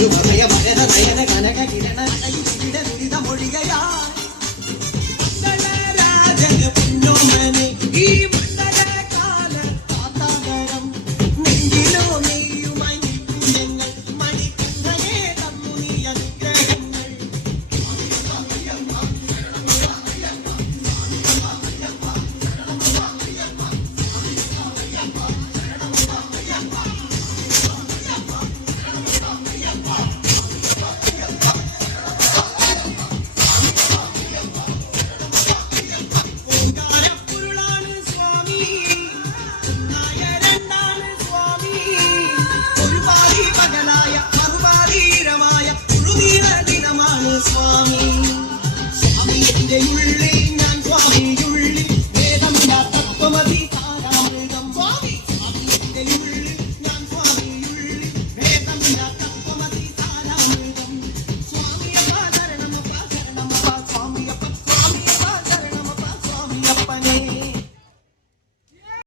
വിഘ്ന ഭവരു